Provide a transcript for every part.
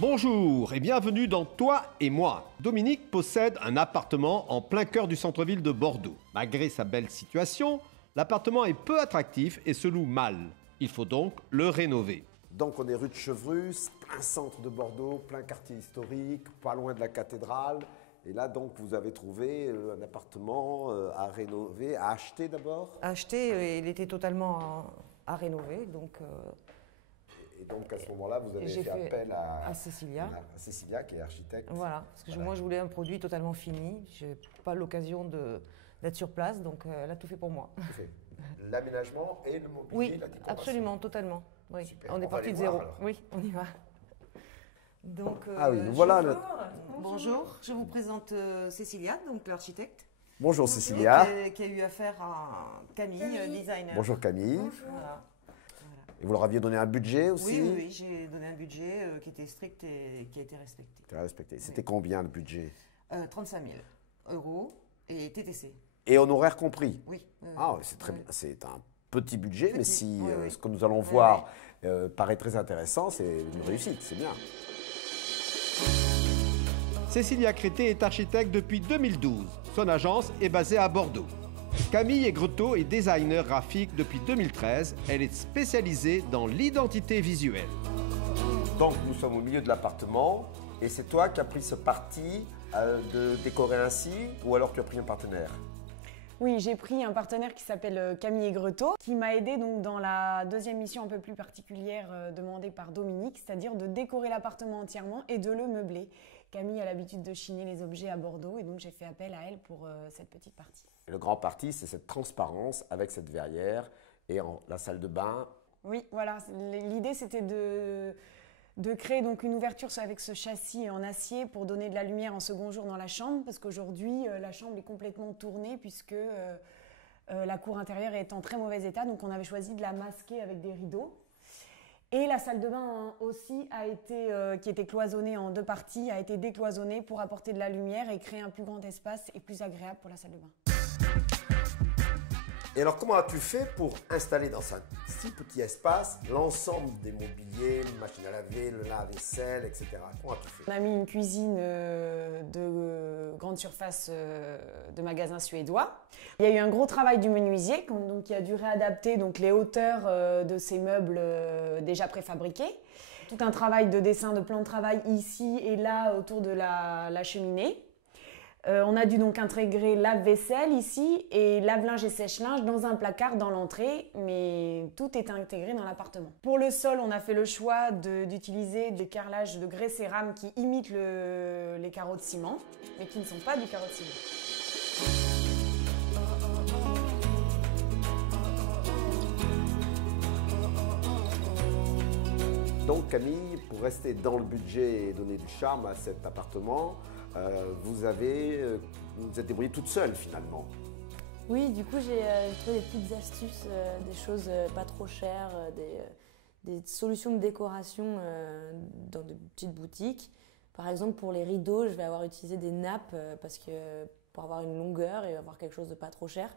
Bonjour et bienvenue dans Toi et moi. Dominique possède un appartement en plein cœur du centre-ville de Bordeaux. Malgré sa belle situation, l'appartement est peu attractif et se loue mal. Il faut donc le rénover. Donc on est rue de Chevreuse, plein centre de Bordeaux, plein quartier historique, pas loin de la cathédrale. Et là donc vous avez trouvé un appartement à rénover, à acheter d'abord. Acheté, il était totalement à rénover, donc... Et donc à ce moment-là, vous avez fait appel à Cécilia. À Cécilia qui est architecte. Voilà, parce que moi je voulais un produit totalement fini. Je n'ai pas l'occasion d'être sur place, donc elle a tout fait pour moi. L'aménagement et le mobilier, oui, la décoration. Absolument, totalement. Oui. Super. On est parti de zéro. Alors. Oui, on y va. Donc, ah oui, nous voilà. Bonjour, je vous présente Cécilia, donc l'architecte. Bonjour Cécilia. Qui a eu affaire à Camille, designer. Bonjour Camille. Bonjour. Voilà. Et vous leur aviez donné un budget aussi? Oui, j'ai donné un budget qui était strict et qui a été respecté. C'était combien le budget? 35 000 € et TTC. Et honoraires compris? Oui. Ah, c'est très bien. C'est un petit budget, mais si ce que nous allons voir paraît très intéressant, c'est une réussite, c'est bien. Cécilia Crété est architecte depuis 2012. Son agence est basée à Bordeaux. Camille Aigretot est designer graphique depuis 2013. Elle est spécialisée dans l'identité visuelle. Donc nous sommes au milieu de l'appartement et c'est toi qui as pris ce parti de décorer ainsi ou alors tu as pris un partenaire? Oui, j'ai pris un partenaire qui s'appelle Camille Aigretot qui m'a aidé donc dans la deuxième mission un peu plus particulière demandée par Dominique, c'est-à-dire de décorer l'appartement entièrement et de le meubler. Camille a l'habitude de chiner les objets à Bordeaux et donc j'ai fait appel à elle pour cette petite partie. Et le grand parti, c'est cette transparence avec cette verrière et la salle de bain. Oui, voilà. L'idée, c'était de créer donc une ouverture avec ce châssis en acier pour donner de la lumière en second jour dans la chambre parce qu'aujourd'hui, la chambre est complètement tournée puisque la cour intérieure est en très mauvais état. Donc, on avait choisi de la masquer avec des rideaux. Et la salle de bain aussi qui était cloisonnée en deux parties, a été décloisonnée pour apporter de la lumière et créer un plus grand espace et plus agréable pour la salle de bain. Et alors, comment as-tu fait pour installer dans un si petit espace l'ensemble des mobiliers, une machine à laver, le lave-vaisselle, etc. Comment as-tu fait? On a mis une cuisine de grande surface de magasin suédois. Il y a eu un gros travail du menuisier qui a dû réadapter donc, les hauteurs de ces meubles déjà préfabriqués. Tout un travail de dessin, de plan de travail ici et là autour de la cheminée. On a dû donc intégrer lave-vaisselle ici et lave-linge et sèche-linge dans un placard dans l'entrée, mais tout est intégré dans l'appartement. Pour le sol, on a fait le choix d'utiliser des carrelages de grès cérame qui imitent les carreaux de ciment, mais qui ne sont pas du carreau de ciment. Donc Camille, pour rester dans le budget et donner du charme à cet appartement, vous êtes débrouillée toute seule finalement. Oui, du coup j'ai trouvé des petites astuces, des choses pas trop chères, des solutions de décoration dans de petites boutiques. Par exemple pour les rideaux, je vais avoir utilisé des nappes pour avoir une longueur et avoir quelque chose de pas trop cher,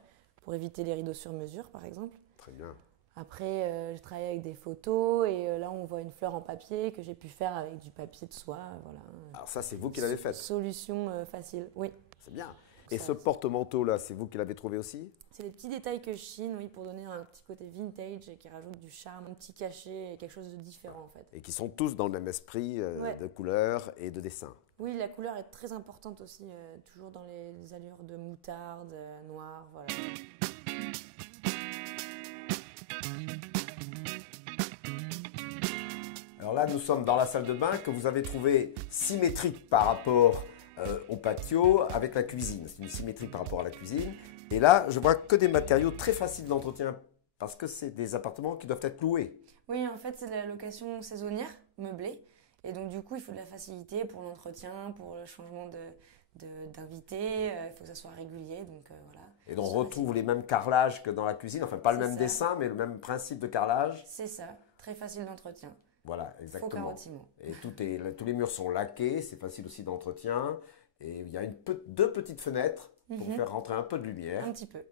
pour éviter les rideaux sur mesure par exemple. Très bien. Après, je travaille avec des photos et là, on voit une fleur en papier que j'ai pu faire avec du papier de soie. Voilà. Alors ça, c'est vous qui l'avez fait? Solution facile, oui. C'est bien. Et ce porte-manteau-là, c'est vous qui l'avez trouvé aussi? C'est des petits détails que je chine, oui, pour donner un petit côté vintage et qui rajoute du charme, un petit cachet et quelque chose de différent en fait. Et qui sont tous dans le même esprit de couleur et de dessin. Oui, la couleur est très importante aussi, toujours dans les allures de moutarde, noir, voilà. Alors là, nous sommes dans la salle de bain que vous avez trouvée symétrique par rapport au patio avec la cuisine. C'est une symétrie par rapport à la cuisine. Et là, je vois que des matériaux très faciles d'entretien parce que c'est des appartements qui doivent être loués. Oui, en fait, c'est de la location saisonnière, meublée. Et donc, du coup, il faut de la facilité pour l'entretien, pour le changement d'invités. Il faut que ça soit régulier. Donc, voilà. Et donc, on retrouve les mêmes carrelages que dans la cuisine. Enfin, pas le même dessin, mais le même principe de carrelage. C'est ça. Très facile d'entretien. Voilà, exactement. Faux carotiment. Et tous les murs sont laqués, c'est facile aussi d'entretien. Et il y a deux petites fenêtres pour faire rentrer un peu de lumière. Un petit peu.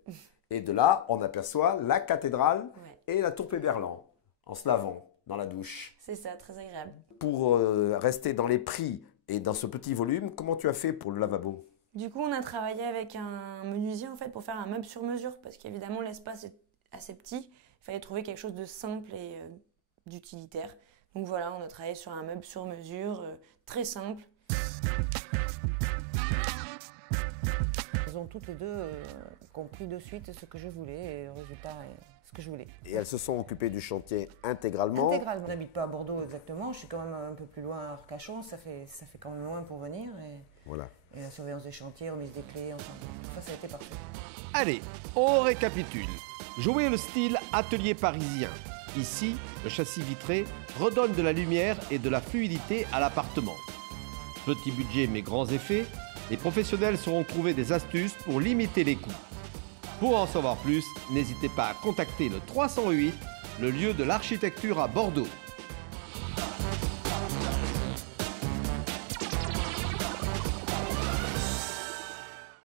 Et de là, on aperçoit la cathédrale et la tour Péberlan en se lavant. dans la douche. C'est ça, très agréable. Pour rester dans les prix et dans ce petit volume, comment tu as fait pour le lavabo? Du coup, on a travaillé avec un menuisier en fait pour faire un meuble sur mesure parce qu'évidemment l'espace est assez petit. Il fallait trouver quelque chose de simple et d'utilitaire. Donc voilà, on a travaillé sur un meuble sur mesure, très simple. Elles ont toutes les deux compris de suite ce que je voulais et le résultat est ce que je voulais. Et elles se sont occupées du chantier intégralement. Intégralement. Je n'habite pas à Bordeaux exactement, je suis quand même un peu plus loin à Arcachon, ça fait quand même loin pour venir. Voilà. Et la surveillance des chantiers, remise des clés, enfin, ça a été parfait. Allez, on récapitule. Jouez le style atelier parisien. Ici, le châssis vitré redonne de la lumière et de la fluidité à l'appartement. Petit budget mais grands effets, les professionnels sauront trouver des astuces pour limiter les coûts. Pour en savoir plus, n'hésitez pas à contacter le 308, le lieu de l'architecture à Bordeaux.